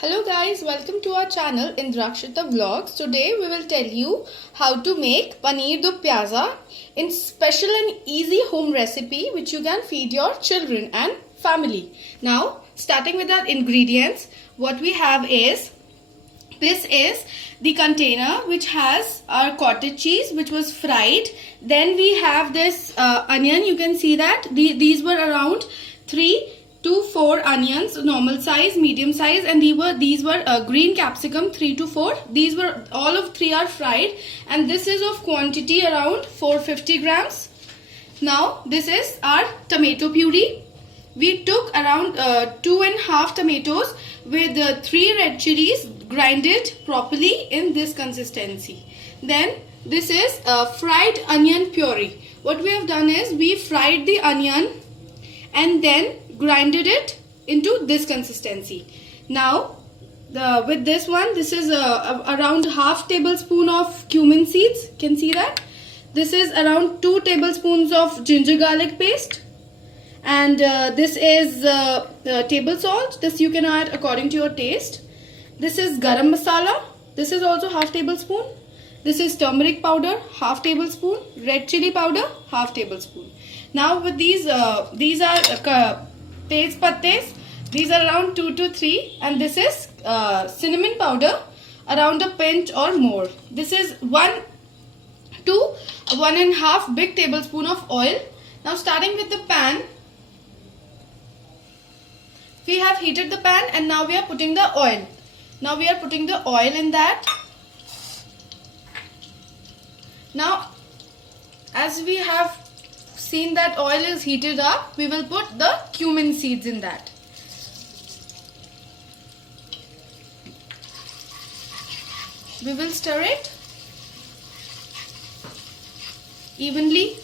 Hello guys, welcome to our channel Indrakshita Vlogs. Today we will tell you how to make paneer do pyaza in special and easy home recipe which you can feed your children and family. Now starting with our ingredients, what we have is, this is the container which has our cottage cheese which was fried. Then we have this onion, you can see that these were around 3 to 4 onions, normal size, medium size, and these were green capsicum 3 to 4. These were all of 3 are fried, and this is of quantity around 450 grams. Now this is our tomato puree. We took around 2.5 tomatoes with 3 red chilies, grinded properly in this consistency. Then this is fried onion puree. What we have done is we fried the onion and then grinded it into this consistency. Now with this one, this is around half tablespoon of cumin seeds, can see that. This is around 2 tablespoons of ginger garlic paste, and this is table salt. This you can add according to your taste. This is garam masala. This is also half tablespoon. This is turmeric powder, half tablespoon. Red chili powder, half tablespoon. Now with these are tej pattas. These are around 2 to 3, and this is cinnamon powder, around a pinch or more. This is 1 to 1.5 big tablespoon of oil. Now starting with the pan, we have heated the pan and now we are putting the oil. Now we are putting the oil in that. Now as we have seen that oil is heated up, we will put the cumin seeds in that. We will stir it evenly.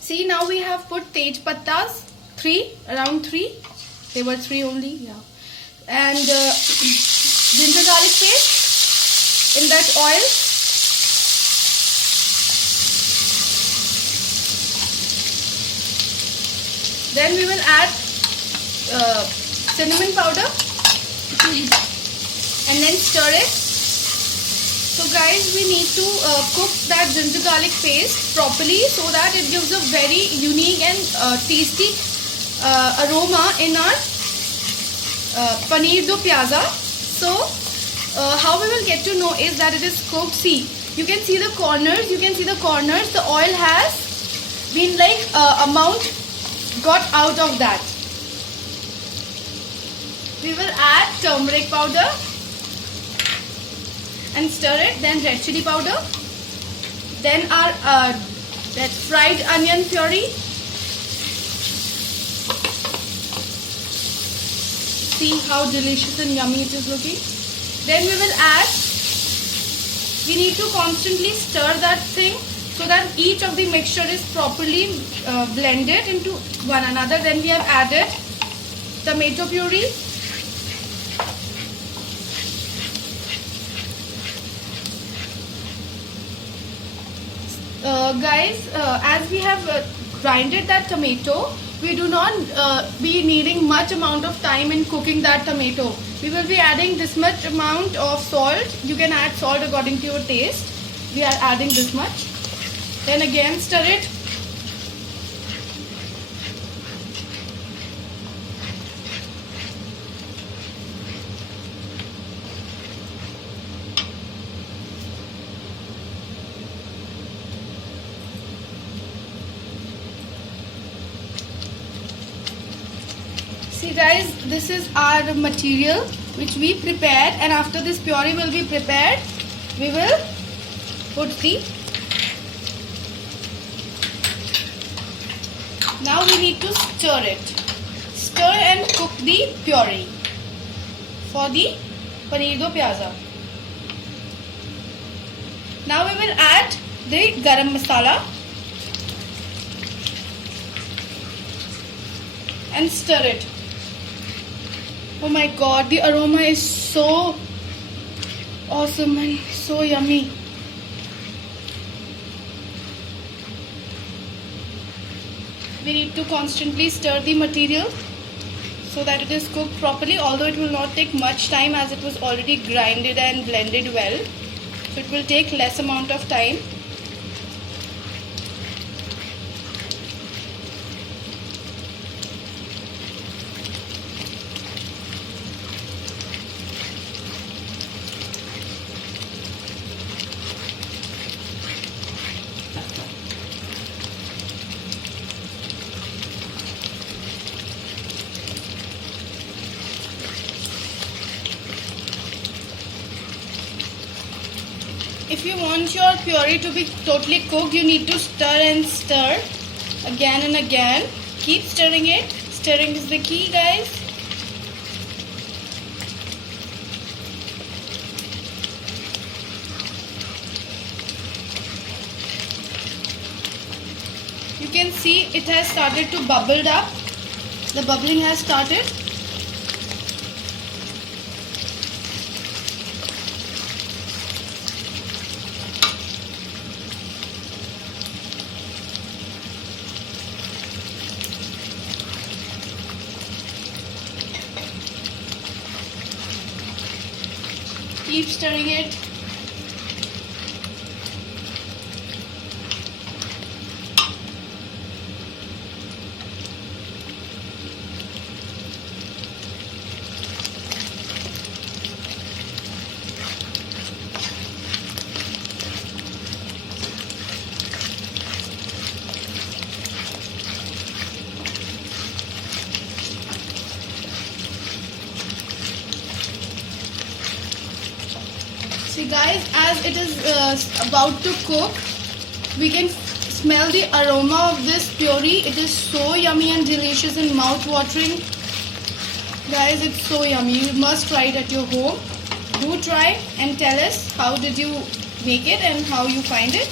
See, now we have put tej pattas, around 3. They were 3 only, yeah. And ginger garlic paste in that oil. Then we will add cinnamon powder and then stir it. So guys, we need to cook that ginger garlic paste properly so that it gives a very unique and tasty aroma in our paneer do pyaza. So how we will get to know is that it is cooked. See, you can see the corners. The oil has been like amount got out of that. We will add turmeric powder and stir it, then red chili powder, then our that fried onion puree. See how delicious and yummy it is looking. Then we will add, we need to constantly stir that thing so that each of the mixture is properly blended into one another. Then we have added tomato puree, guys, as we have grinded that tomato, we do not be needing much amount of time in cooking that tomato. We will be adding this much amount of salt. You can add salt according to your taste. We are adding this much. Then again stir it. See guys, this is our material which we prepared, and after this puree will be prepared, we will put the, now we need to stir it. Stir and cook the puree for the paneer do pyaza. Now we will add the garam masala and stir it. Oh my god, the aroma is so awesome and so yummy. We need to constantly stir the material so that it is cooked properly, although it will not take much time as it was already grinded and blended well. So it will take less amount of time. If you want your puree to be totally cooked, you need to stir and stir again and again. Keep stirring it. Stirring is the key, guys. You can see it has started to bubble up. The bubbling has started. Keep stirring it. See guys, as it is about to cook, we can smell the aroma of this puree. It is so yummy and delicious and mouth-watering. Guys, it's so yummy. You must try it at your home. Do try and tell us how did you make it and how you find it.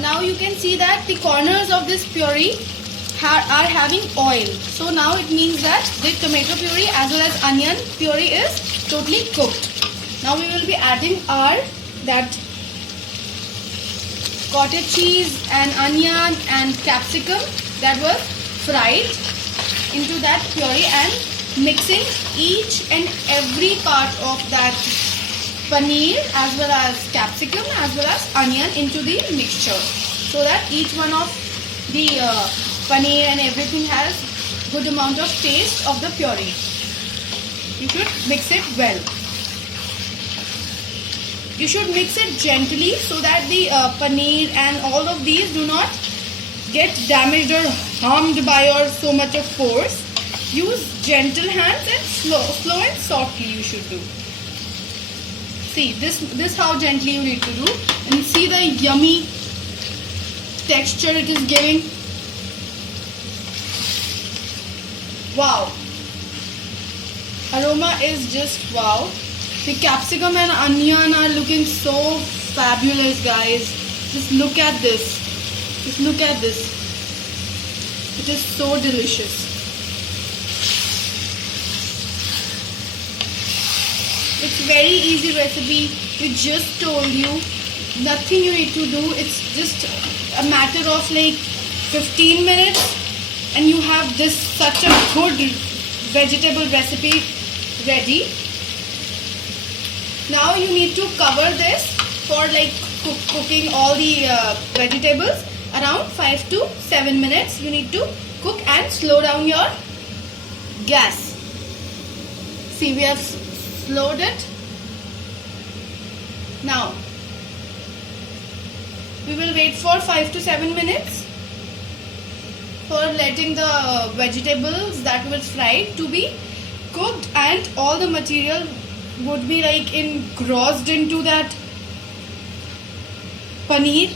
Now you can see that the corners of this puree are having oil. So now it means that the tomato puree as well as onion puree is totally cooked. Now we will be adding our that cottage cheese and onion and capsicum that was fried into that puree and mixing each and every part of that paneer as well as capsicum as well as onion into the mixture, so that each one of the paneer and everything has good amount of taste of the puree. You should mix it well. You should mix it gently so that the paneer and all of these do not get damaged or harmed by or so much of force. Use gentle hands and slow and softly you should do. See, this how gently you need to do, and see the yummy texture it is giving. Wow, aroma is just wow. The capsicum and onion are looking so fabulous, guys. Just look at this. Just look at this. It is so delicious. It's very easy recipe. We just told you. Nothing you need to do. It's just a matter of like 15 minutes and you have this such a good vegetable recipe ready. Now you need to cover this for like cooking all the vegetables around 5 to 7 minutes. You need to cook and slow down your gas. See, we have slowed it. Now we will wait for 5 to 7 minutes for letting the vegetables that was fried to be cooked and all the material would be like engrossed into that paneer.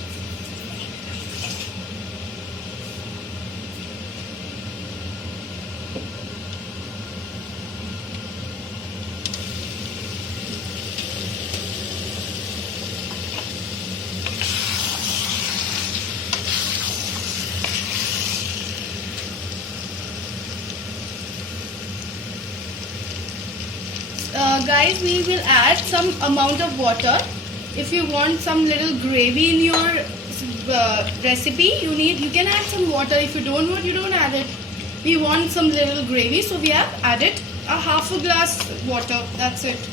guys, we will add some amount of water. If you want some little gravy in your recipe, you can add some water. If you don't want, you don't add it. We want some little gravy, so we have added a half a glass water. That's it.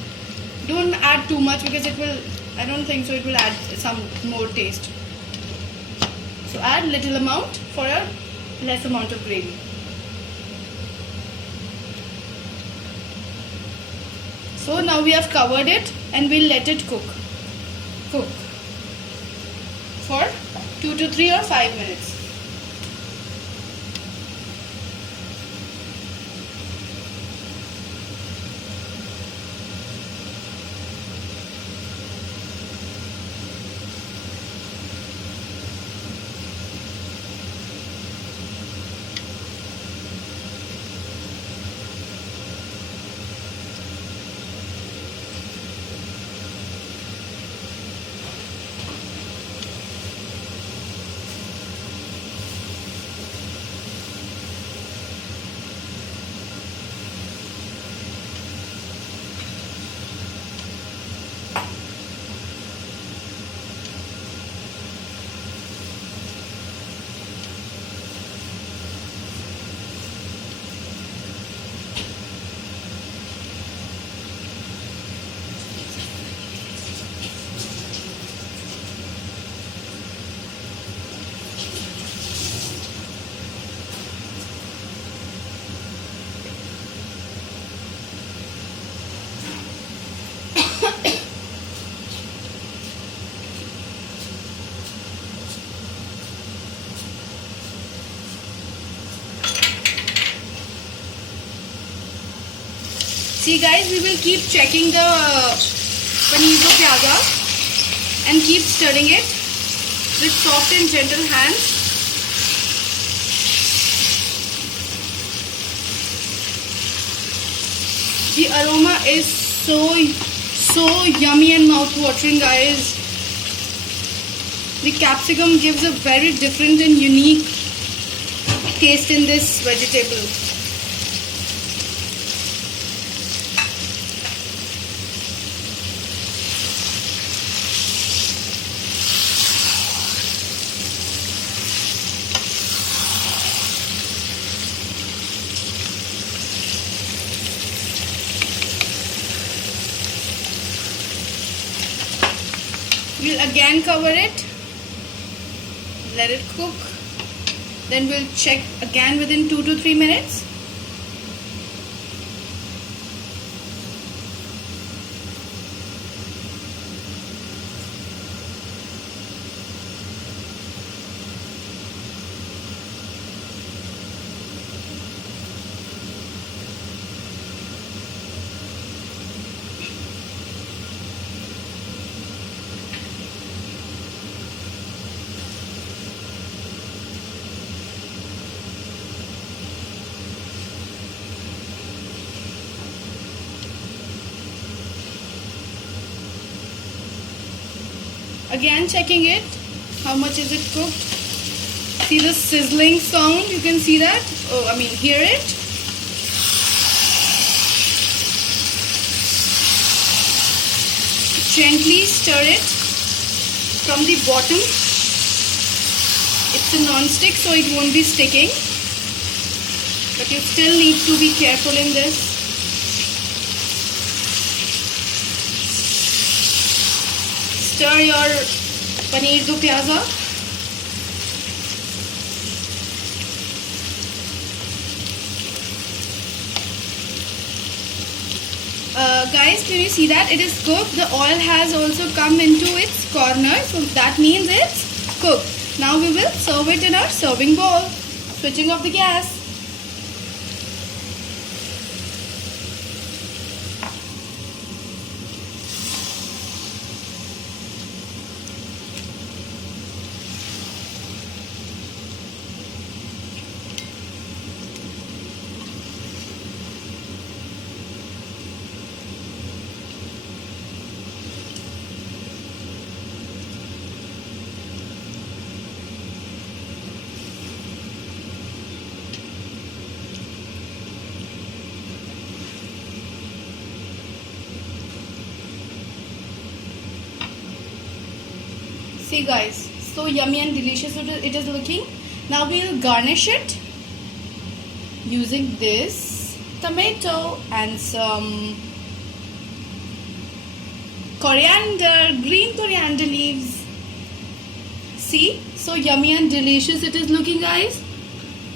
Don't add too much because it will, I don't think so, it will add some more taste. So add little amount for a less amount of gravy. So now we have covered it and we'll let it cook for 2 to 3 or 5 minutes. See guys, we will keep checking the paneer do pyaza and keep stirring it with soft and gentle hands. The aroma is so yummy and mouth-watering, guys. The capsicum gives a very different and unique taste in this vegetable. We'll again cover it, let it cook, then we'll check again within 2 to 3 minutes. Again checking it, how much is it cooked. See the sizzling sound, you can see that, hear it. Gently stir it from the bottom. It's a non-stick, so it won't be sticking, but you still need to be careful in this. Stir your paneer do pyaza. Guys, can you see that it is cooked? The oil has also come into its corner, so that means it's cooked. Now we will serve it in our serving bowl. Switching off the gas. See guys, so yummy and delicious it is looking. Now we'll garnish it using this tomato and some coriander, green coriander leaves. See, so yummy and delicious it is looking, guys.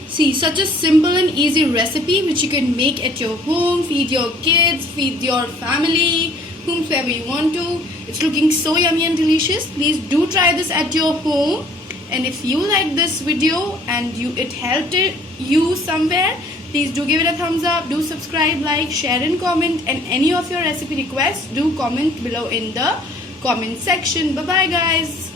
See, such a simple and easy recipe which you can make at your home, feed your kids, feed your family, whomsoever you want to. It's looking so yummy and delicious. Please do try this at your home. And if you like this video and it helped you somewhere, please do give it a thumbs up, do subscribe, like, share and comment, and any of your recipe requests do comment below in the comment section. Bye bye guys.